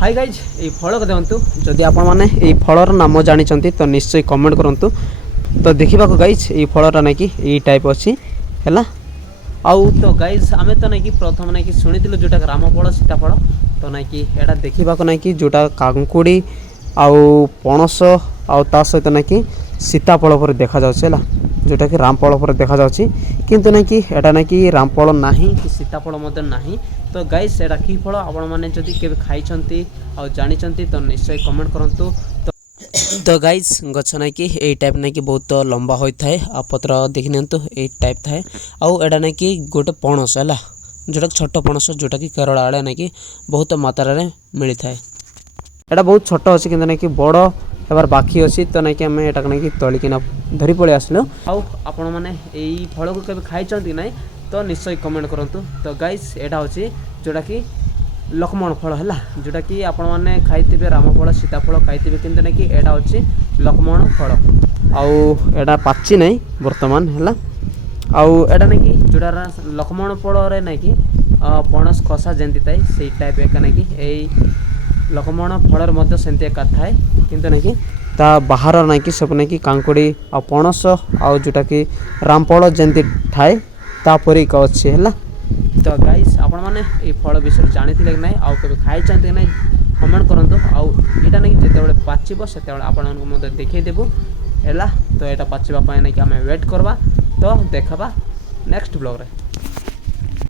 Hi guys ये फल को देखो जदि आपण मैंने ये फलर नाम जानते तो निश्चय कमेंट करूँ। तो देखा गाइज ये फलटा ना कि ये टाइप अच्छी है आउ तो गाइज आम तो ना कि प्रथम ना कि शुणी जोटा रामफल सीताफल तो ना कि एटा देखा ना कि जोटा कांकुड़ी आउ पणस आउ ता सहित ना कि सीताफल पर देखा जाए जोटा कि रामफल पर देखा जाऊँगी किंतु ना कि एटा ना कि रामफल ना कि सीताफल ना। तो गाइस एटा कि फल आपण मैंने जदि केबे खाइछंती आ जानिछंती तो निश्चय कमेंट करंतु। तो गाइस गछ ना कि ए टाइप ना कि बहुत लंबा होता है आ पत्र देखि नियंतु ए टाइप थाए आउ एटा ना कि गोटे पणस है जोटा छोट पणस जोटा कि केरल आड़े ना कि बहुत मात्रा रे मिली थाए। एटा बहुत छोट अच्छी कि कि बड़ एबार बाकी अच्छी तो ना कि आम एटा ना कि तलिकिना धरी पड़े आसलु आउ आपण मैंने यही फल को केबे खाइछंती नै तो निश्चय कमेंट करंतु। तो गाइस एटा होची जोटा कि लक्ष्मण फल है जोटा कि आपण मैंने खाइथिबे रामफल सीताफल खाइथिबे किंतु ना कि एटा होची लक्ष्मण फल आउ एटा पाची नै वर्तमान है आउ एटा ना कि जोटा लक्ष्मण फल रे ना कि पणस खसा जेंति थाए सेई टाइप एका ना कि एई लक्ष्मण फलर मध्य सेंती एका थाए किंतु ना कि ता बाहर ना कि सब ना कि कांकुड़ी आ पणस आउ जोटा कि रामफल जेंति थाए तापरी एक अच्छी है। तो गाइस आपण मैंने ये फल विषय जानी कि ना आउ कभी खाई कि ना कमेंट करंतु आउ एटा ना कि जेतेबेले पाचिबो सेतेबेले आपन मते देखै देबो हैला। तो एटा पाचिबा पय ना कि हमें वेट करबा तो देखबा नेक्स्ट ब्लॉग रे।